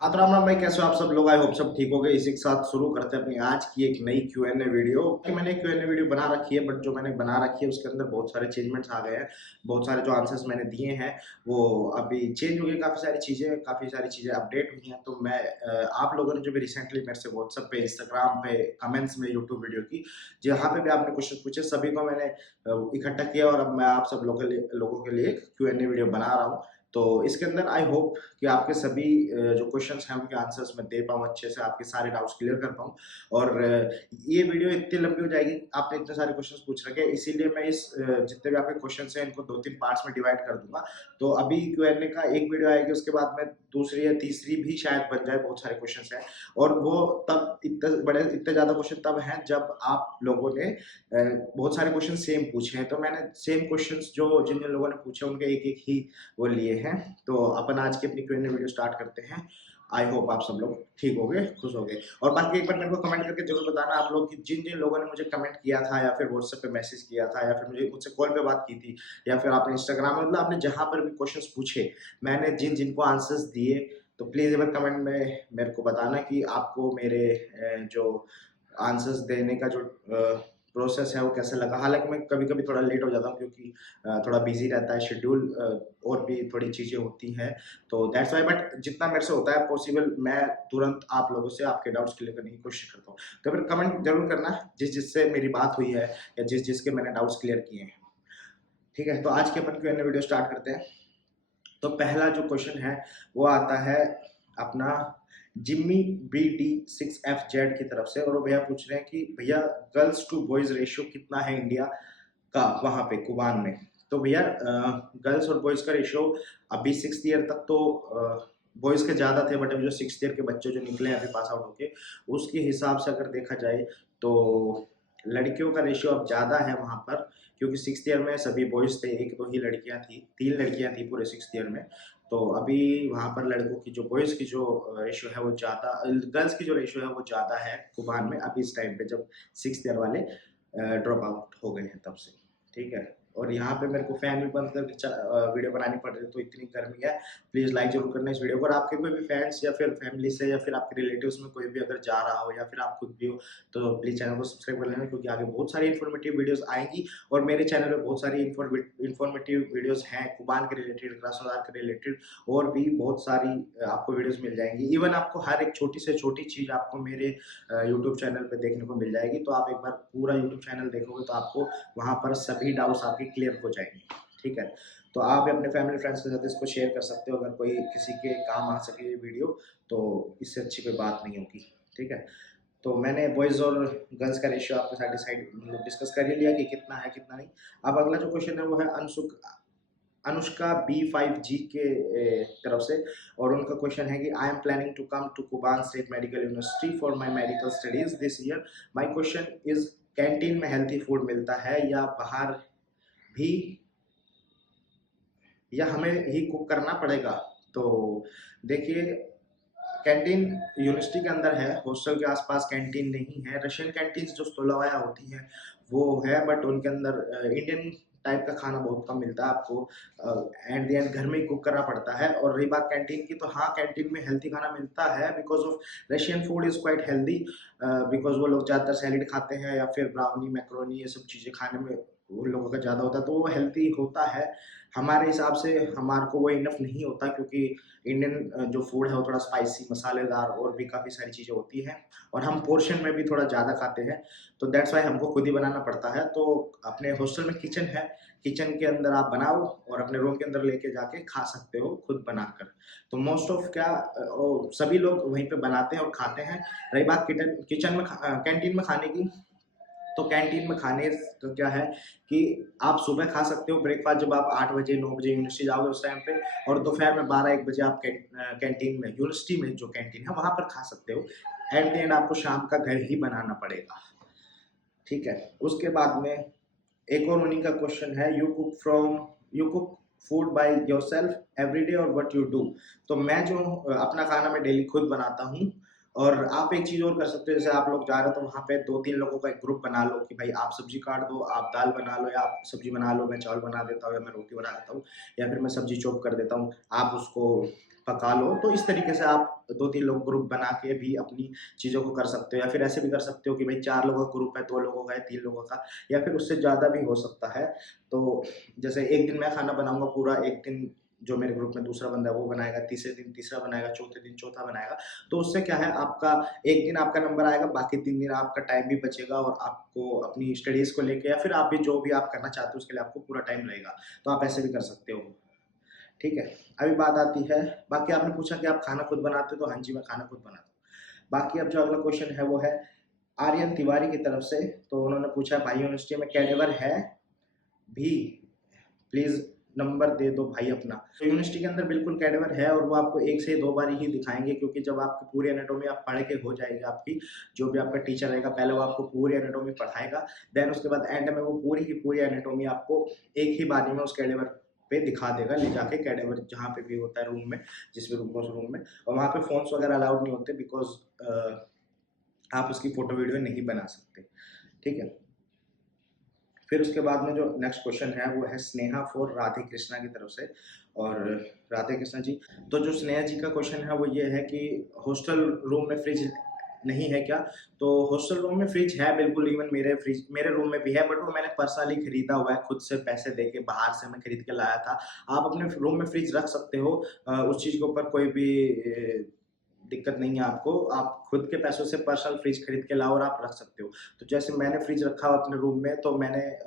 हाँ तो राम राम भाई, कैसे हो आप सब लोग? आई होप सब ठीक हो गए। इसी के साथ शुरू करते हैं अपनी आज की एक नई Q&A वीडियो। कि मैंने Q&A वीडियो बना रखी है, बट जो मैंने बना रखी है उसके अंदर बहुत सारे चेंजमेंट्स आ गए हैं। बहुत सारे जो आंसर्स मैंने दिए हैं वो अभी चेंज हो गए। काफ़ी सारी चीज़ें अपडेट हुई हैं। तो मैं आप लोगों ने जो भी रिसेंटली मेरे से व्हाट्सएप पे, इंस्टाग्राम पे, कमेंट्स में, यूट्यूब वीडियो की जहाँ पे भी आपने क्वेश्चन पूछे, सभी को मैंने इकट्ठा किया और अब मैं आप सब लोगों के लिए Q&A वीडियो बना रहा हूँ। तो इसके अंदर आई होप कि आपके सभी जो क्वेश्चंस हैं उनके आंसर्स मैं दे पाऊँ अच्छे से, आपके सारे डाउट्स क्लियर कर पाऊँ। और ये वीडियो इतनी लंबी हो जाएगी, आपने इतने सारे क्वेश्चंस पूछ रखे हैं, इसीलिए मैं इस जितने भी आपके क्वेश्चंस हैं इनको 2-3 पार्ट्स में डिवाइड कर दूंगा। तो अभी Q&A का एक वीडियो आएगी, उसके बाद में दूसरी या तीसरी भी शायद बन जाए। बहुत सारे क्वेश्चंस हैं और वो तब इतने ज़्यादा क्वेश्चन तब हैं जब आप लोगों ने बहुत सारे क्वेश्चन सेम पूछे हैं। तो मैंने सेम क्वेश्चंस जो जिन जिन लोगों ने पूछे उनके एक एक ही वो लिए हैं। तो अपन आज की अपनी Q&A वीडियो स्टार्ट करते हैं। आई होप आप सब लोग ठीक हो गए, खुश हो गए। और बाकी एक बार मेरे को कमेंट करके जरूर बताना आप लोग कि जिन जिन लोगों ने मुझे कमेंट किया था या फिर व्हाट्सएप पे मैसेज किया था या फिर मुझसे कॉल पे बात की थी या फिर आपने इंस्टाग्राम में, मतलब आपने जहां पर भी क्वेश्चंस पूछे, मैंने जिन जिनको आंसर्स दिए, तो प्लीज एक बार कमेंट में मेरे को बताना कि आपको मेरे जो आंसर्स देने का जो प्रोसेस है वो कैसा लगा। हालांकि मैं कभी कभी थोड़ा लेट हो जाता हूँ क्योंकि थोड़ा बिजी रहता है शेड्यूल, और भी थोड़ी चीज़ें होती हैं। तो दैट्स वाई, बट जितना मेरे से होता है पॉसिबल मैं तुरंत आप लोगों से आपके डाउट्स क्लियर करने की कोशिश करता हूँ। तो फिर कमेंट जरूर करना जिस जिससे मेरी बात हुई है या जिस जिसके मैंने डाउट्स क्लियर किए हैं। ठीक है, तो आज के अपन Q&A वीडियो स्टार्ट करते हैं। तो पहला जो क्वेश्चन है वो आता है अपना जिम्मी BD6FZ की तरफ से, और वो भैया पूछ रहे हैं कि भैया गर्ल्स टू बॉयज रेशियो कितना है इंडिया का, वहाँ पे कुबान में। तो भैया गर्ल्स और बॉयज का रेशियो अभी 6th ईयर तक तो बॉयज के ज़्यादा थे, बट अभी जो 6th ईयर के बच्चे जो निकले हैं अभी पास आउट होके, उसके हिसाब से अगर देखा जाए तो लड़कियों का रेशियो अब ज़्यादा है वहाँ पर। क्योंकि 6th ईयर में सभी बॉयज थे, एक दो ही लड़कियाँ थी, 3 लड़कियाँ थी पूरे 6th ईयर में। तो अभी वहाँ पर लड़कों की जो बॉयज़ की जो रेशियो है वो ज़्यादा, गर्ल्स की जो रेशियो है वो ज़्यादा है कुबान में अभी इस टाइम पे, जब 6th ईयर वाले ड्रॉप आउट हो गए हैं तब से। ठीक है, और यहाँ पे मेरे को फैन भी बंद करके वीडियो बनानी पड़ रही है, तो इतनी गर्मी है। प्लीज़ लाइक जरूर करना इस वीडियो को। और आपके कोई भी फैंस या फिर फैमिली से या फिर आपके रिलेटिव्स में कोई भी अगर जा रहा हो या फिर आप खुद भी हो, तो प्लीज़ चैनल को सब्सक्राइब कर लेना, क्योंकि आगे बहुत सारी इन्फॉर्मेटिव वीडियोस आएंगी। और मेरे चैनल पे बहुत सारी इन्फॉर्मेटिव वीडियोस हैं कुबान के रिलेटेड, क्रासोदार के रिलेटेड, और भी बहुत सारी आपको वीडियोस मिल जाएंगी। इवन आपको हर एक छोटी से छोटी चीज़ आपको मेरे यूट्यूब चैनल पे देखने को मिल जाएगी। तो आप एक बार पूरा यूट्यूब चैनल देखोगे तो आपको वहाँ पर सभी डाउट्स आपके क्लियर हो जाएंगे। ठीक है, तो आप अपने फैमिली फ्रेंड्स के साथ इसको शेयर कर सकते हो, अगर कोई किसी के काम आ सके ये वीडियो, तो इससे अच्छी कोई बात नहीं होगी। ठीक है, तो मैंने बॉयज़ और गर्ल्स का रेशियो आपके साथ डिसाइड, मतलब डिस्कस कर ही लिया कि कितना है कितना नहीं। अब अगला जो क्वेश्चन है वो है अनुष्का B5G के तरफ से, और उनका क्वेश्चन है कि I am planning to come to Kuban state medical university for my medical studies this year. My question is, canteen में हेल्थी फूड मिलता है या बाहर भी, या हमें ही कुक करना पड़ेगा? तो देखिए, कैंटीन यूनिवर्सिटी के अंदर है, हॉस्टल के आसपास कैंटीन नहीं है। रशियन कैंटीन जो स्टोलोवाया होती हैं वो है, बट उनके अंदर इंडियन टाइप का खाना बहुत कम मिलता है आपको। एंड द एंड घर में ही कुक करना पड़ता है। और रही बात कैंटीन की, तो हाँ कैंटीन में हेल्थी खाना मिलता है, because of Russian food is quite healthy. Because वो लोग ज़्यादातर सैलेड खाते हैं या फिर ब्राउनी मैक्रोनी, ये सब चीज़ें खाने में उन लोगों का ज़्यादा होता है, तो वो हेल्थी होता है। हमारे हिसाब से हमारे को वो इनफ नहीं होता, क्योंकि इंडियन जो फूड है वो थोड़ा स्पाइसी, मसालेदार और भी काफ़ी सारी चीज़ें होती हैं, और हम पोर्शन में भी थोड़ा ज़्यादा खाते हैं। तो दैट्स वाई हमको खुद ही बनाना पड़ता है। तो अपने हॉस्टल में किचन है, किचन के अंदर आप बनाओ और अपने रूम के अंदर लेके जाके खा सकते हो खुद बनाकर। तो मोस्ट ऑफ क्या सभी लोग वहीं पे बनाते हैं और खाते हैं। रही बात किचन में कैंटीन में खाने की, तो कैंटीन में खाने का क्या है कि आप सुबह खा सकते हो ब्रेकफास्ट, जब आप 8 बजे 9 बजे यूनिवर्सिटी जाओगे उस टाइम पे, और दोपहर में 12-1 बजे आप कैंटीन में, यूनिवर्सिटी में जो कैंटीन है वहाँ पर खा सकते हो। एट द एंड आपको शाम का घर ही बनाना पड़ेगा। ठीक है, उसके बाद में एक और उन्हीं का क्वेश्चन है, you cook food by yourself every day और व्हाट यू डू? तो मैं जो अपना खाना मैं डेली खुद बनाता हूँ। और आप एक चीज़ और कर सकते हो, जैसे आप लोग जा रहे हो तो वहाँ पे 2-3 लोगों का एक ग्रुप बना लो कि भाई आप सब्जी काट दो, आप दाल बना लो, या आप सब्जी बना लो, मैं चावल बना देता हूँ, या मैं रोटी बना देता हूँ, या फिर मैं सब्जी चॉप कर देता हूँ, आप उसको पका लो। तो इस तरीके से आप 2-3 लोग ग्रुप बना के भी अपनी चीज़ों को कर सकते हो, या फिर ऐसे भी कर सकते हो कि भाई 4 लोगों का ग्रुप है, 2 लोगों का है, 3 लोगों का, या फिर उससे ज़्यादा भी हो सकता है। तो जैसे एक दिन मैं खाना बनाऊँगा पूरा, एक दिन जो मेरे ग्रुप में दूसरा बंदा है वो बनाएगा, तीसरे दिन तीसरा बनाएगा, चौथे दिन चौथा बनाएगा। तो उससे क्या है, आपका एक दिन आपका नंबर आएगा, बाकी 3 दिन आपका टाइम भी बचेगा और आपको अपनी स्टडीज़ को लेके या फिर आप भी जो भी आप करना चाहते हो उसके लिए आपको पूरा टाइम रहेगा। तो आप ऐसे भी कर सकते हो। ठीक है? अभी बात आती है, बाकी आपने पूछा कि आप खाना खुद बनाते हो, तो हाँ जी, मैं खाना खुद बनाता हूँ। बाकी अब जो अगला क्वेश्चन है वो है आर्यन तिवारी की तरफ से। तो उन्होंने पूछा, भाई यूनिवर्सिटी में कैडेवर है भी, प्लीज़ नंबर दे दो भाई अपना। तो यूनिवर्सिटी के अंदर बिल्कुल कैडेवर है और वो आपको 1 से 2 बार ही दिखाएँगे, क्योंकि जब आपकी पूरी एनाटॉमी आप पढ़ के हो जाएगी आपकी, जो भी आपका टीचर रहेगा पहले वो आपको पूरी एनाटॉमी पढ़ाएगा, देन उसके बाद एंड में वो पूरी की पूरी एनाटॉमी आपको एक ही बारी में उस कैडेवर पे दिखा देगा, ले जाके कैडेवर जहाँ पे भी होता है रूम में, जिस भी रूम, उस रूम में। और वहाँ पे फ़ोन्स वगैरह अलाउड नहीं होते, बिकॉज़ आप उसकी फ़ोटो वीडियो नहीं बना सकते। ठीक है? फिर उसके बाद में जो नेक्स्ट क्वेश्चन है वो है स्नेहा फॉर राधे कृष्णा की तरफ से। और राधे कृष्णा जी, तो जो स्नेहा जी का क्वेश्चन है वो ये है कि हॉस्टल रूम में फ्रिज नहीं है क्या? तो हॉस्टल रूम में फ्रिज है बिल्कुल, इवन मेरे रूम में भी है, बट वो मैंने पर्सनली खरीदा हुआ है, खुद से पैसे दे के बाहर से मैं खरीद के लाया था। आप अपने रूम में फ्रिज रख सकते हो, उस चीज़ के ऊपर कोई भी दिक्कत नहीं है आपको। आप खुद के पैसों से पर्सनल फ्रिज खरीद के लाओ और आप रख सकते हो। तो जैसे मैंने फ्रिज रखा हुआ अपने रूम में, तो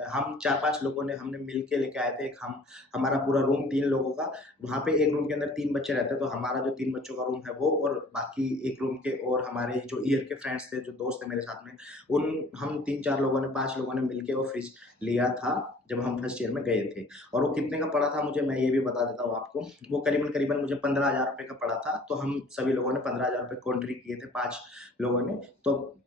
हम 4-5 लोगों ने हमने मिल के लेके आए थे। एक हम हमारा पूरा रूम 3 लोगों का, वहाँ पे एक रूम के अंदर 3 बच्चे रहते हैं, तो हमारा जो 3 बच्चों का रूम है वो, और बाकी एक रूम के और हमारे जो ईयर के फ्रेंड्स थे, जो दोस्त थे मेरे साथ में, उन हम 3-4 लोगों ने, 5 लोगों ने मिलके वो फ्रिज लिया था जब हम फर्स्ट ईयर में गए थे। और वो कितने का पड़ा था मुझे, मैं ये भी बता देता हूँ आपको। वो करीबन-करीबन मुझे 15,000 रुपए का पड़ा था। तो हम सभी लोगों ने 15,000 रुपए कॉन्ट्री किए थे 5 लोगों ने।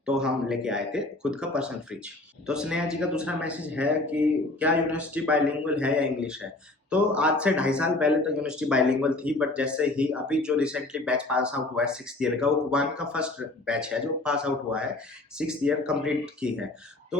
तो हम लेके आए थे खुद का पर्सनल फ्रिज। तो स्नेहा जी का दूसरा मैसेज है कि क्या यूनिवर्सिटी बाइलिंगुअल है या इंग्लिश है? तो आज से 2.5 साल पहले तक यूनिवर्सिटी बाइलिंगुअल थी, बट जैसे ही अभी जो रिसेंटली बैच पास आउट हुआ है 6th ईयर का, वो कुबान का फर्स्ट बैच है जो पास आउट हुआ है, 6th ईयर कंप्लीट की है। तो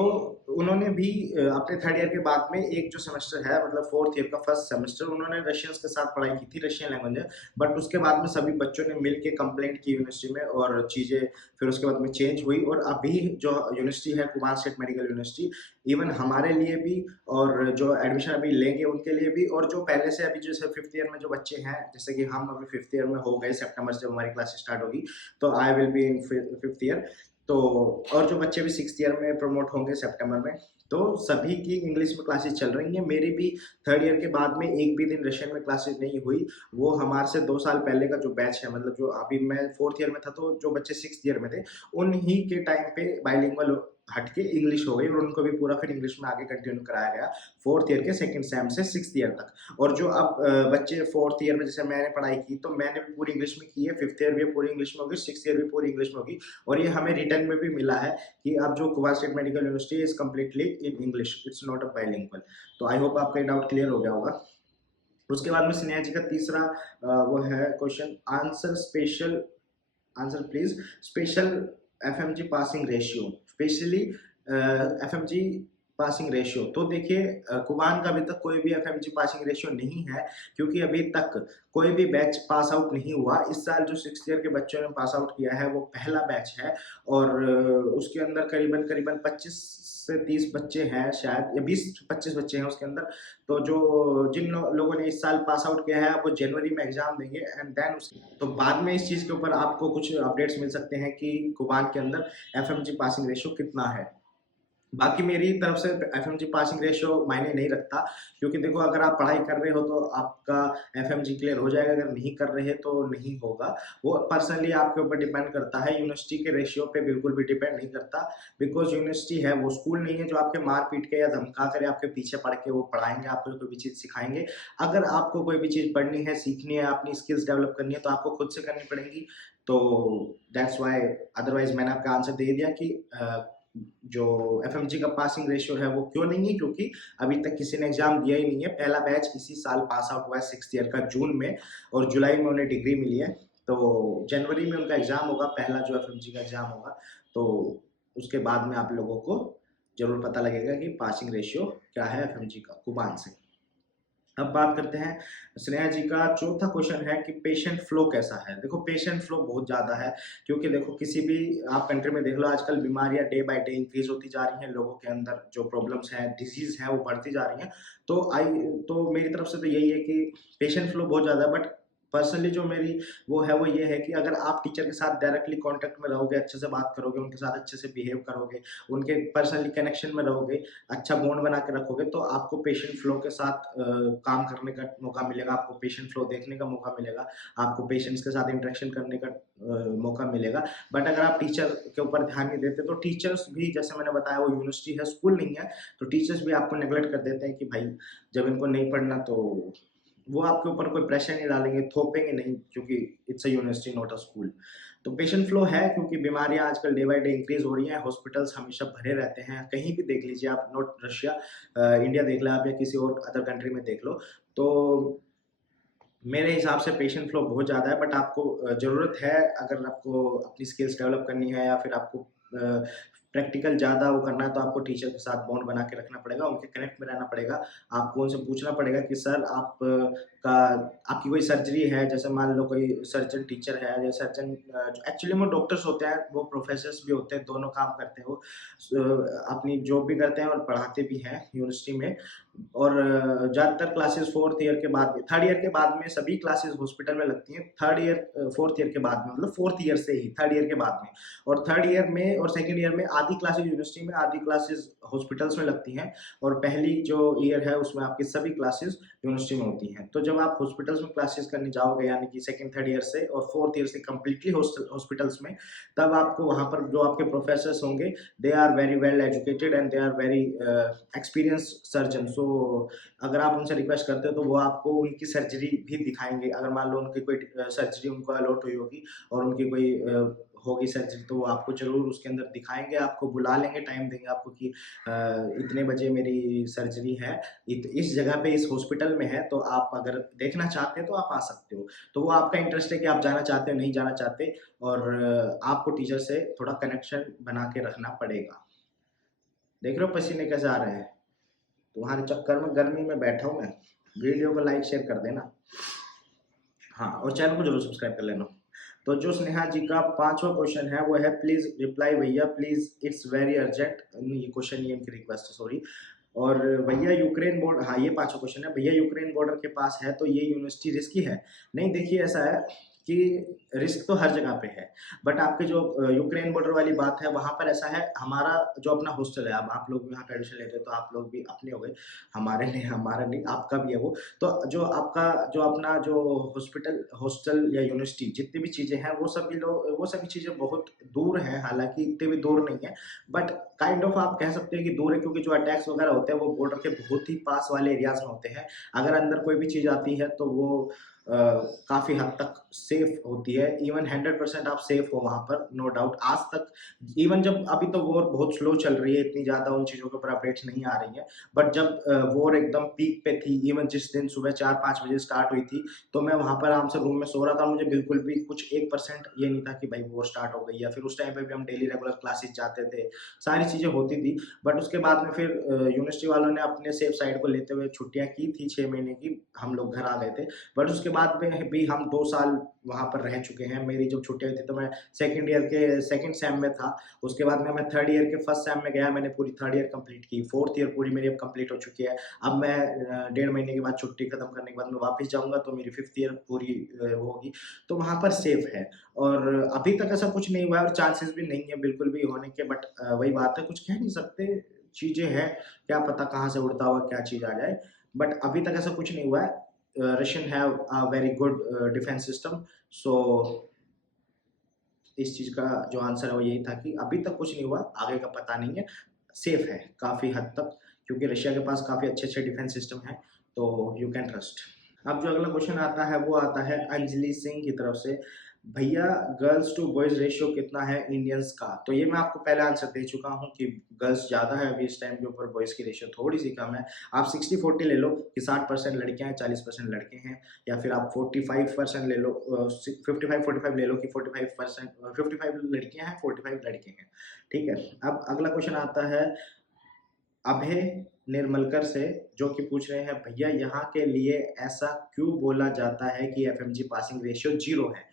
उन्होंने भी अपने 3rd ईयर के बाद में एक जो सेमेस्टर है, मतलब 4th ईयर का फर्स्ट सेमेस्टर, उन्होंने रशियंस के साथ पढ़ाई की थी, रशियन लैंग्वेज है। बट उसके बाद में सभी बच्चों ने मिल के कंप्लेंट की यूनिवर्सिटी में, और चीज़ें फिर उसके बाद में चेंज हुई। और अभी जो यूनिवर्सिटी है Kumar state medical university, even हमारे लिए भी, और जो एडमिशन अभी लेंगे उनके लिए भी, और जो पहले से अभी जैसे 5th ईयर में जो बच्चे हैं, जैसे कि हम अभी 5th ईयर में हो गए, सितंबर से जब हमारी क्लासेस स्टार्ट होगी, तो I will be in 5th year. तो और जो बच्चे भी 6th ईयर में प्रमोट होंगे सितंबर में, तो सभी की इंग्लिश में क्लासेस चल रही हैं। मेरी भी 3rd ईयर के बाद में एक भी दिन रशियन में क्लासेस नहीं हुई। वो हमारे से 2 साल पहले का जो बैच है, मतलब जो अभी मैं 4th ईयर में था, तो जो बच्चे 6th ईयर में थे, उन्हीं के टाइम पे बाइलिंगुअल हट के इंग्लिश हो गई, और उनको भी पूरा फिर इंग्लिश में आगे कंटिन्यू कराया गया 4th ईयर के 2nd सेम से 6th ईयर तक। और जो अब बच्चे 4th ईयर में, जैसे मैंने पढ़ाई की, तो मैंने भी पूरी इंग्लिश में की है, 5th ईयर भी पूरी इंग्लिश में होगी, 6th ईयर भी पूरी इंग्लिश में होगी। और ये हमें रिटर्न में भी मिला है कि अब जो Kumar state medical university is completely in English, it's not a bilingual. तो आई होप आपका डाउट क्लियर हो गया होगा। उसके बाद में स्नेहा जी का तीसरा वो है question, answer please special FMG passing ratio, specially FMG passing ratio. तो देखिए, कुबान का अभी तक कोई भी एफएमजी पासिंग रेशियो नहीं है, क्योंकि अभी तक कोई भी बैच पास आउट नहीं हुआ। इस साल जो 6th ईयर के बच्चों ने पास आउट किया है वो पहला बैच है, और उसके अंदर करीबन करीबन 25 से 30 बच्चे हैं शायद, या 20-25 बच्चे हैं उसके अंदर। तो जिन लोगों ने इस साल पास आउट किया है, वो जनवरी में एग्जाम देंगे, एंड देन तो बाद में इस चीज़ के ऊपर आपको कुछ अपडेट्स मिल सकते हैं कि कुबान के अंदर एफएमजी पासिंग रेशियो कितना है। बाकी मेरी तरफ से एफएमजी पासिंग रेशियो मायने नहीं रखता, क्योंकि देखो, अगर आप पढ़ाई कर रहे हो तो आपका एफएमजी क्लियर हो जाएगा, अगर नहीं कर रहे तो नहीं होगा। वो पर्सनली आपके ऊपर डिपेंड करता है, यूनिवर्सिटी के रेशियो पे बिल्कुल भी डिपेंड नहीं करता। बिकॉज यूनिवर्सिटी है, वो स्कूल नहीं है जो आपके मार पीट के या धमका कर आपके पीछे पड़ के वो पढ़ाएंगे, आपको कोई भी चीज़ सिखाएंगे। अगर आपको कोई भी चीज़ पढ़नी है, सीखनी है, अपनी स्किल्स डेवलप करनी है, तो आपको खुद से करनी पड़ेगी। तो दैट्स वाई, अदरवाइज मैंने आपका आंसर दे दिया कि जो एफएमजी का पासिंग रेशियो है वो क्यों नहीं है, क्योंकि अभी तक किसी ने एग्जाम दिया ही नहीं है। पहला बैच इसी साल पास आउट हुआ है 6th ईयर का जून में, और जुलाई में उन्हें डिग्री मिली है। तो जनवरी में उनका एग्जाम होगा, पहला जो एफएमजी का एग्जाम होगा। तो उसके बाद में आप लोगों को जरूर पता लगेगा कि पासिंग रेशियो क्या है एफएमजी का कुबान से। अब बात करते हैं स्नेहा जी का चौथा क्वेश्चन है कि पेशेंट फ्लो कैसा है। देखो पेशेंट फ्लो बहुत ज़्यादा है, क्योंकि देखो किसी भी आप कंट्री में देख लो आजकल बीमारियां डे बाय डे इंक्रीज होती जा रही हैं, लोगों के अंदर जो प्रॉब्लम्स हैं डिजीज हैं वो बढ़ती जा रही हैं। तो मेरी तरफ से तो यही है कि पेशेंट फ्लो बहुत ज़्यादा है, बट पर्सनली जो मेरी वो ये है कि अगर आप टीचर के साथ डायरेक्टली कांटेक्ट में रहोगे, अच्छे से बात करोगे, उनके साथ अच्छे से बिहेव करोगे, उनके पर्सनली कनेक्शन में रहोगे, अच्छा बॉन्ड बना के रखोगे, तो आपको पेशेंट फ्लो के साथ काम करने का मौका मिलेगा, आपको पेशेंट फ्लो देखने का मौका मिलेगा, आपको पेशेंट्स के साथ इंटरेक्शन करने का मौका मिलेगा। बट अगर आप टीचर के ऊपर ध्यान नहीं देते तो टीचर्स भी, जैसे मैंने बताया, वो यूनिवर्सिटी है, स्कूल नहीं है, तो टीचर्स भी आपको नेग्लेक्ट कर देते हैं कि भाई जब इनको नहीं पढ़ना तो वो आपके ऊपर कोई प्रेशर नहीं डालेंगे, थोपेंगे नहीं, क्योंकि it's a university not a school. तो पेशेंट फ्लो है क्योंकि बीमारियां आजकल डे बाय डे इंक्रीज हो रही हैं, हॉस्पिटल्स हमेशा भरे रहते हैं, कहीं भी देख लीजिए आप, नॉट रशिया, इंडिया देख लो आप या किसी और अदर कंट्री में देख लो। तो मेरे हिसाब से पेशेंट फ्लो बहुत ज़्यादा है, बट आपको ज़रूरत है, अगर आपको अपनी स्किल्स डेवलप करनी है या फिर आपको प्रैक्टिकल ज़्यादा वो करना है, तो आपको टीचर के साथ बॉन्ड बना के रखना पड़ेगा, उनके कनेक्ट में रहना पड़ेगा। आपको उनसे पूछना पड़ेगा कि सर का आपकी कोई सर्जरी है, जैसे मान लो कोई सर्जन टीचर है या सर्जन, एक्चुअली में डॉक्टर्स होते हैं, वो प्रोफेसर्स भी होते हैं, दोनों काम करते हैं वो, अपनी जॉब भी करते हैं और पढ़ाते भी हैं यूनिवर्सिटी में। और ज़्यादातर क्लासेस फोर्थ ईयर के बाद, थर्ड ईयर के बाद में सभी क्लासेस हॉस्पिटल में लगती हैं, थर्ड ईयर फोर्थ ईयर के बाद में, मतलब फोर्थ ईयर से ही थर्ड ईयर के बाद में, और थर्ड ईयर में और सेकेंड ईयर में आधी क्लासेस यूनिवर्सिटी में, आधी क्लासेस हॉस्पिटल्स में लगती हैं, और पहली जो ईयर है उसमें आपकी सभी क्लासेस यूनिवर्सिटी में होती हैं। तो जब आप हॉस्पिटल्स में क्लासेस करने जाओगे, यानी कि सेकेंड थर्ड ईयर से और फोर्थ ईयर से कम्प्लीटली हॉस्पिटल्स में, तब आपको वहाँ पर जो आपके प्रोफेसर्स होंगे, they are very well educated and they are very experience surgeon. So अगर आप उनसे रिक्वेस्ट करते हो तो वो आपको उनकी सर्जरी भी दिखाएंगे। अगर मान लो उनकी कोई सर्जरी उनको अलॉट हुई होगी और उनकी कोई होगी सर्जरी, तो वो आपको जरूर उसके अंदर दिखाएंगे, आपको बुला लेंगे, टाइम देंगे आपको कि इतने बजे मेरी सर्जरी है, इस जगह पे इस हॉस्पिटल में है, तो आप अगर देखना चाहते हैं तो आप आ सकते हो। तो वो आपका इंटरेस्ट है कि आप जाना चाहते हो नहीं जाना चाहते, और आपको टीचर से थोड़ा कनेक्शन बना के रखना पड़ेगा। देख रहे हो पसीने कैसे आ रहे हैं, तुम्हारे चक्कर में गर्मी में बैठा हूँ मैं। वीडियो को लाइक शेयर कर देना, हाँ, और चैनल को जरूर सब्सक्राइब कर लेना। तो जो स्नेहा जी का पांचवा क्वेश्चन है वो है, प्लीज रिप्लाई भैया प्लीज, इट्स वेरी अर्जेंट। ये क्वेश्चन नहीं, इनकी रिक्वेस्ट है, सॉरी। और भैया यूक्रेन बॉर्डर, हाँ ये पांचवा क्वेश्चन है, भैया यूक्रेन बॉर्डर के पास है तो ये यूनिवर्सिटी रिस्की है? नहीं, देखिए ऐसा है कि रिस्क तो हर जगह पे है, बट आपके जो यूक्रेन बॉर्डर वाली बात है वहाँ पर ऐसा है, हमारा जो अपना हॉस्टल है, अब आप लोग भी यहाँ पे एडमिशन लेते हो तो आप लोग भी अपने हो गए, हमारे नहीं, हमारा नहीं, आपका भी है वो। तो जो आपका जो अपना जो हॉस्पिटल हॉस्टल या यूनिवर्सिटी जितनी भी चीज़ें हैं, वो सभी चीज़ें बहुत दूर हैं, हालांकि इतने भी दूर नहीं है, बट काइंड ऑफ आप कह सकते हैं कि दूर है, क्योंकि जो अटैक्स वगैरह होते हैं वो बॉर्डर के बहुत ही पास वाले एरियाज में होते हैं। अगर अंदर कोई भी चीज़ आती है तो वो काफ़ी हद तक सेफ होती है, इवन 100% आप सेफ हो वहाँ पर, नो डाउट। आज तक, इवन जब, अभी तो वॉर बहुत स्लो चल रही है, इतनी ज़्यादा उन चीज़ों के ऊपर अपडेट्स नहीं आ रही है, बट जब वॉर एकदम पीक पे थी, इवन जिस दिन सुबह 4-5 बजे स्टार्ट हुई थी, तो मैं वहाँ पर आराम से रूम में सो रहा था, मुझे बिल्कुल भी कुछ 1% ये नहीं था कि भाई वॉर स्टार्ट हो गई, या फिर उस टाइम पे भी हम डेली रेगुलर क्लासेस जाते थे, सारी चीज़ें होती थी। बट उसके बाद में फिर यूनिवर्सिटी वालों ने अपने सेफ साइड को लेते हुए छुट्टियाँ की थी 6 महीने की, हम लोग घर आ गए थे। बट उसके बाद में भी हम 2 साल वहाँ पर रह चुके हैं। मेरी जब छुट्टियाँ हुई थी तो मैं सेकंड ईयर के सेकंड सेम में था, उसके बाद में मैं थर्ड ईयर के फर्स्ट सेम में गया, मैंने पूरी थर्ड ईयर कंप्लीट की, फोर्थ ईयर पूरी मेरी अब कंप्लीट हो चुकी है। अब मैं 1.5 महीने के बाद छुट्टी खत्म करने के बाद मैं वापस जाऊँगा तो मेरी फिफ्थ ईयर पूरी होगी, तो वहाँ पर सेफ है। और अभी तक ऐसा कुछ नहीं हुआ है और चांसेस भी नहीं है बिल्कुल भी होने के, बट वही बात है, कुछ कह नहीं सकते, चीज़ें हैं, क्या पता कहाँ से उड़ता हुआ क्या चीज़ आ जाए, बट अभी तक ऐसा कुछ नहीं हुआ है। Russian have a very good defence system, so इस चीज़ का जो आंसर है वो यही था कि अभी तक कुछ नहीं हुआ, आगे का पता नहीं है, सेफ है काफ़ी हद तक, क्योंकि रशिया के पास काफ़ी अच्छे-अच्छे डिफेंस सिस्टम हैं, तो यू कैन ट्रस्ट। अब जो अगला क्वेश्चन आता है वो आता है अंजलि सिंह की तरफ से, भैया गर्ल्स टू बॉयज रेशियो कितना है इंडियंस का? तो ये मैं आपको पहले आंसर दे चुका हूँ कि गर्ल्स ज़्यादा है अभी इस टाइम के ऊपर, बॉयज़ की रेशियो थोड़ी सी कम है। आप 60-40 ले लो कि 60% लड़कियां हैं 40% लड़के हैं, या फिर आप 45% ले लो, 55-45 ले लो कि 45% 55 लड़कियां हैं 45 लड़के हैं। ठीक है, अब अगला क्वेश्चन आता है अभय निर्मलकर से, जो कि पूछ रहे हैं भैया यहाँ के लिए ऐसा क्यों बोला जाता है कि एफएमजी पासिंग रेशियो 0 है।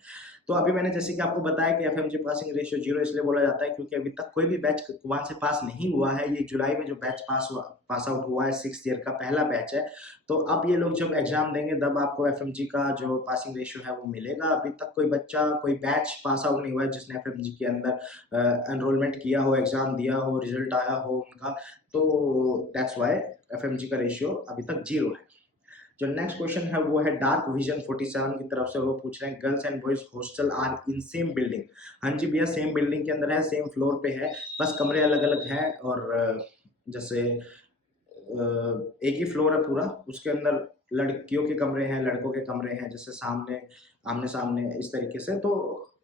तो अभी मैंने जैसे कि आपको बताया कि एफएमजी पासिंग रेशियो 0 इसलिए बोला जाता है क्योंकि अभी तक कोई भी बैच वहां से पास नहीं हुआ है। ये जुलाई में जो बैच पास आउट हुआ है 6th ईयर का पहला बैच है। तो अब ये लोग जब एग्जाम देंगे तब आपको एफएमजी का जो पासिंग रेशियो है वो मिलेगा। अभी तक कोई बच्चा कोई बैच पास आउट नहीं हुआ है जिसने एफएमजी के अंदर एनरोलमेंट किया हो, एग्जाम दिया हो, रिजल्ट आया हो उनका। तो दैट्स वाई एफएमजी का रेशियो अभी तक 0 है। जो नेक्स्ट क्वेश्चन है वो है डार्क विजन 47 की तरफ से। वो पूछ रहे हैं girls and boys hostel are in same building. हाँ जी भैया, सेम बिल्डिंग के अंदर है, सेम फ्लोर पे है, बस कमरे अलग अलग हैं। और जैसे एक ही फ्लोर है पूरा, उसके अंदर लड़कियों के कमरे हैं, लड़कों के कमरे हैं, जैसे सामने आमने सामने इस तरीके से। तो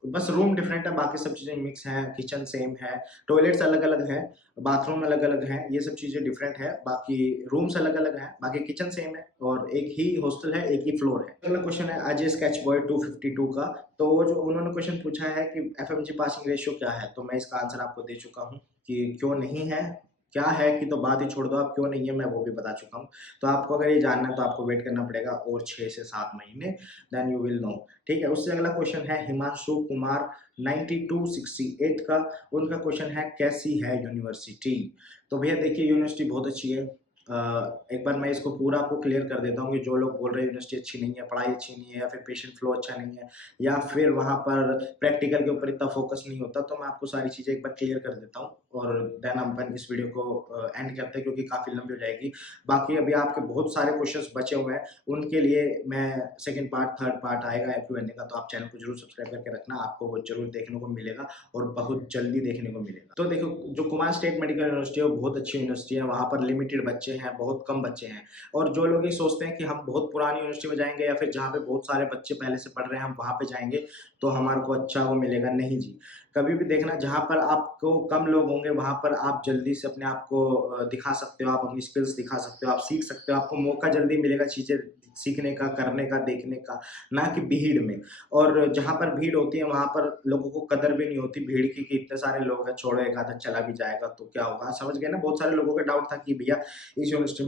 बस रूम डिफरेंट है, बाकी सब चीज़ें मिक्स हैं। किचन सेम है, टॉयलेट्स अलग अलग हैं, बाथरूम अलग अलग हैं, ये सब चीज़ें डिफरेंट है। बाकी रूम्स अलग अलग हैं, बाकी किचन सेम है और एक ही हॉस्टल है, एक ही फ्लोर है। अगला क्वेश्चन है अजय स्केच बॉय 252 का। तो वो जो उन्होंने क्वेश्चन पूछा है कि एफएमजी पासिंग रेशियो क्या है, तो मैं इसका आंसर आपको दे चुका हूँ कि क्यों नहीं है। क्या है कि तो बात ही छोड़ दो, आप क्यों नहीं है मैं वो भी बता चुका हूँ। तो आपको अगर ये जानना है तो आपको वेट करना पड़ेगा और 6 से 7 महीने, देन यू विल नो। ठीक है, उससे अगला क्वेश्चन है हिमांशु कुमार 9268 का। उनका क्वेश्चन है कैसी है यूनिवर्सिटी। तो भैया देखिए, यूनिवर्सिटी बहुत अच्छी है। एक बार मैं इसको पूरा आपको क्लियर कर देता हूँ कि जो लोग बोल रहे हैं यूनिवर्सिटी अच्छी नहीं है, पढ़ाई अच्छी नहीं है, या फिर पेशेंट फ्लो अच्छा नहीं है, या फिर वहाँ पर प्रैक्टिकल के ऊपर इतना फोकस नहीं होता, तो मैं आपको सारी चीज़ें एक बार क्लियर कर देता हूँ और देन अपन इस वीडियो को एंड करते हैं क्योंकि काफ़ी लंबी हो जाएगी। बाकी अभी आपके बहुत सारे क्वेश्चंस बचे हुए हैं, उनके लिए मैं सेकंड पार्ट थर्ड पार्ट आएगा Q&A का, तो आप चैनल को जरूर सब्सक्राइब करके रखना, आपको वो जरूर देखने को मिलेगा और बहुत जल्दी देखने को मिलेगा। तो देखो, जो कुमार स्टेट मेडिकल यूनिवर्सिटी है वो बहुत अच्छी यूनिवर्सिटी है। वहाँ पर लिमिटेड बच्चे हैं, बहुत कम बच्चे हैं। और जो लोग ये सोचते हैं कि हम बहुत पुरानी यूनिवर्सिटी में जाएंगे या फिर जहाँ पे बहुत सारे बच्चे पहले से पढ़ रहे हैं हम वहाँ पे जाएंगे तो हमारे को अच्छा वो मिलेगा, नहीं जी। कभी भी देखना, जहाँ पर आपको कम लोग होंगे वहाँ पर आप जल्दी से अपने आप को दिखा सकते हो, आप अपनी स्किल्स दिखा सकते हो, आप सीख सकते हो, आपको मौका जल्दी मिलेगा चीज़ें सीखने का, करने का, देखने का, ना कि भीड़ में। और जहाँ पर भीड़ होती है वहाँ पर लोगों को कदर भी नहीं होती भीड़ की, कि इतने सारे लोग हैं, छोड़ो एक आधा चला भी जाएगा तो क्या होगा, समझ गए ना। बहुत सारे लोगों का डाउट था कि भैया इस यूनिवर्सिटी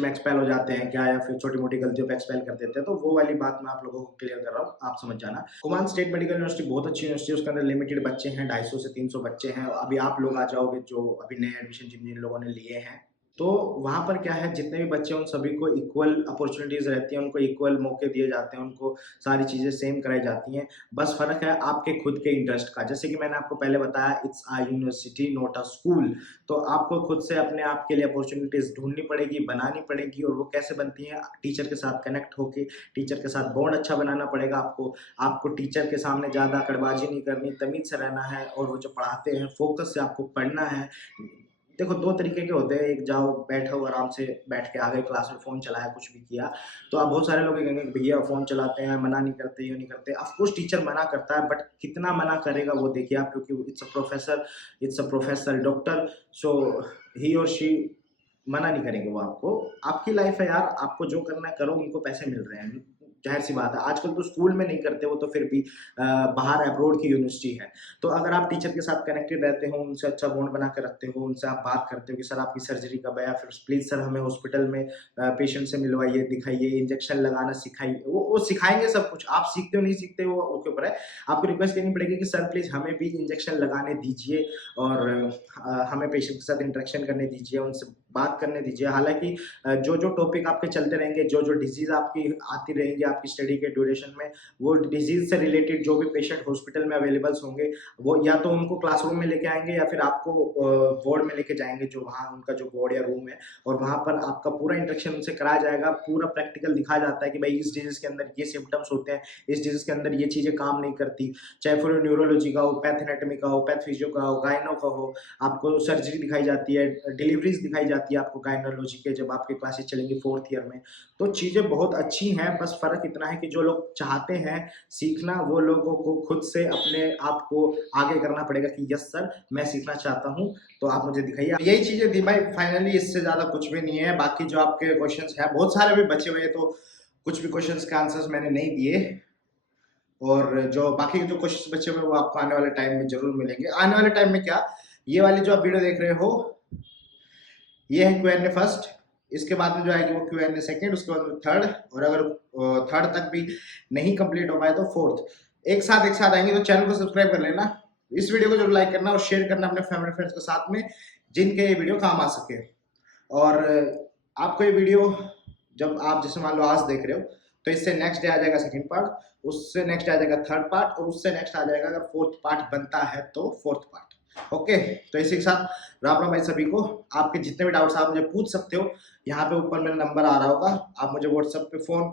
में एक्सपेल हो जाते हैं क्या, या फिर छोटी मोटी गलतियों पे एक्सपेल कर देते हैं, तो वो वाली बात मैं आप लोगों को क्लियर कर रहा हूँ, आप समझ जाना। कुमान स्टेट मेडिकल यूनिवर्सिटी बहुत अच्छी यूनिवर्सिटी है, उसके अंदर लिमिटेड बच्चे हैं, 250 से 300 बच्चे हैं। अभी आप लोग आ जाओगे जो अभी नए एडमिशन जिन लोगों ने लिए हैं, तो वहाँ पर क्या है, जितने भी बच्चे हैं उन सभी को इक्वल अपॉर्चुनिटीज़ रहती हैं, उनको इक्वल मौके दिए जाते हैं, उनको सारी चीज़ें सेम कराई जाती हैं। बस फ़र्क है आपके खुद के इंटरेस्ट का। जैसे कि मैंने आपको पहले बताया, it's a university not a school. तो आपको खुद से अपने आप के लिए अपॉर्चुनिटीज़ ढूँढनी पड़ेगी, बनानी पड़ेगी। और वो कैसे बनती हैं, टीचर के साथ कनेक्ट होके, टीचर के साथ बॉन्ड अच्छा बनाना पड़ेगा आपको। आपको टीचर के सामने ज़्यादा अकड़बाजी नहीं करनी, तमीज़ से रहना है, और वो जो पढ़ाते हैं फोकस से आपको पढ़ना है। देखो, 2 तरीके के होते हैं, एक जाओ बैठो आराम से, बैठ के आ गए क्लास में, फ़ोन चलाया, कुछ भी किया। तो आप बहुत सारे लोग ये कहेंगे कि भैया फ़ोन चलाते हैं, मना नहीं करते, ये नहीं करते। ऑफ कोर्स टीचर मना करता है, बट कितना मना करेगा वो देखिए आप, क्योंकि इट्स अ प्रोफेसर डॉक्टर, सो ही और शी मना नहीं करेंगे वो आपको। आपकी लाइफ है यार, आपको जो करना है करो, उनको पैसे मिल रहे हैं, ज़ाहिर सी बात है। आजकल तो स्कूल में नहीं करते वो, तो फिर भी बाहर अब्रॉड की यूनिवर्सिटी है। तो अगर आप टीचर के साथ कनेक्टेड रहते हो, उनसे अच्छा बॉन्ड बना के रखते हो, उनसे आप बात करते हो कि सर आपकी सर्जरी कब है, या फिर प्लीज़ सर हमें हॉस्पिटल में पेशेंट से मिलवाइए, दिखाइए, इंजेक्शन लगाना सिखाइए, वो सिखाएँगे सब कुछ। आप सीखते हो नहीं सीखते वो उनके ऊपर है। आपको रिक्वेस्ट करनी पड़ेगी कि सर प्लीज़ हमें भी इंजेक्शन लगाने दीजिए, और हमें पेशेंट के साथ इंटरेक्शन करने दीजिए, उनसे बात करने दीजिए। हालाँकि जो टॉपिक आपके चलते रहेंगे, जो डिज़ीज़ आपकी आती रहेंगी आपकी स्टडी के ड्यूरेशन में, वो डिज़ीज़ से रिलेटेड जो भी पेशेंट हॉस्पिटल में अवेलेबल्स होंगे, वो या तो उनको क्लासरूम में लेके आएँगे या फिर आपको वार्ड में लेके जाएँगे, जो वहाँ उनका जो वार्ड या रूम है, और वहाँ पर आपका पूरा इंटरेक्शन उनसे कराया जाएगा। पूरा प्रैक्टिकल दिखाया जाता है कि भाई इस डिज़ीज़ के अंदर ये सिम्पटम्स होते हैं, इस डिज़ीज़ के अंदर ये चीज़ें काम नहीं करती। चाहे फिर न्यूरोलॉजी का हो, पैथ एनाटॉमी का हो, पैथ फिजियो का हो, गायनो का हो, आपको सर्जरी दिखाई जाती है, डिलीवरीज़ दिखाई जाती है आपको गायनोलॉजी के, जब आपकी क्लासेस चलेंगी 4th ईयर में। तो चीज़ें बहुत अच्छी हैं, बस फ़र्क इतना है कि जो लोग चाहते हैं सीखना, वो लोगों को खुद से अपने आप को आगे करना पड़ेगा कि यस सर मैं सीखना चाहता हूँ, तो आप मुझे दिखाइए। यही चीज़ें थी भाई, फाइनली इससे ज़्यादा कुछ भी नहीं है। बाकी जो आपके क्वेश्चंस हैं, बहुत सारे भी बचे हुए हैं, तो कुछ भी क्वेश्चंस के आंसर्स मैंने नहीं दिए, और जो बाकी के जो क्वेश्चंस बचे हुए हैं वो आपको आने वाले टाइम में ज़रूर मिलेंगे। आने वाले टाइम में क्या, ये वाली जो आप वीडियो देख रहे हो ये है Q&A फर्स्ट, इसके बाद में जो आएगी वो Q&A सेकंड, उसके बाद में थर्ड, और अगर थर्ड तक भी नहीं कंप्लीट हो पाए तो फोर्थ। एक साथ आएंगे। तो चैनल को सब्सक्राइब कर लेना, इस वीडियो को जरूर लाइक करना और शेयर करना अपने फैमिली फ्रेंड्स के साथ में जिनके ये वीडियो काम आ सके। और आपको ये वीडियो जब आप जैसे मान लो आज देख रहे हो तो इससे नेक्स्ट डे आ जाएगा सेकंड पार्ट, उससे नेक्स्ट आ जाएगा थर्ड पार्ट, और उससे नेक्स्ट आ जाएगा अगर फोर्थ पार्ट बनता है तो फोर्थ पार्ट। ओके, तो इसी के साथ राम राम भाई सभी को। आपके जितने भी डाउट्स आप मुझे पूछ सकते हो, यहाँ पे ऊपर मेरा नंबर आ रहा होगा, आप मुझे व्हाट्सएप पे फोन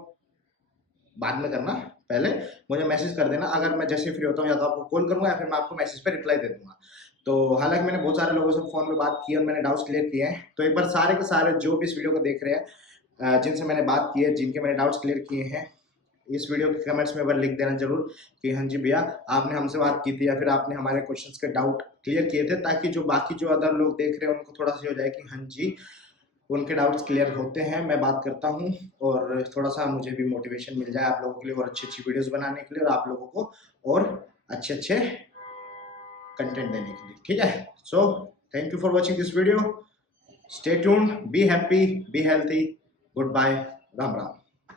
बाद में करना, पहले मुझे मैसेज कर देना। अगर मैं जैसे फ्री होता हूँ या तो आपको कॉल करूंगा या फिर मैं आपको मैसेज पे रिप्लाई दे दूंगा। तो हालांकि मैंने बहुत सारे लोगों से फोन पे बात की और मैंने डाउट्स क्लियर किए हैं, तो एक बार सारे के सारे जो भी इस वीडियो को देख रहे हैं, जिनसे मैंने बात की है, जिनके मैंने डाउट्स क्लियर किए हैं, इस वीडियो के कमेंट्स में एक बार लिख देना जरूर कि हाँ जी भैया आपने हमसे बात की थी या फिर आपने हमारे क्वेश्चंस के डाउट क्लियर किए थे, ताकि जो बाकी जो अदर लोग देख रहे हैं उनको थोड़ा सा हो जाए कि हाँ जी उनके डाउट्स क्लियर होते हैं, मैं बात करता हूँ, और थोड़ा सा मुझे भी मोटिवेशन मिल जाए आप लोगों के लिए और अच्छी अच्छी वीडियोस बनाने के लिए और आप लोगों को और अच्छे अच्छे कंटेंट देने के लिए। ठीक है, so thank you for watching this video, stay tuned, be happy, be healthy, good bye, Ram Ram.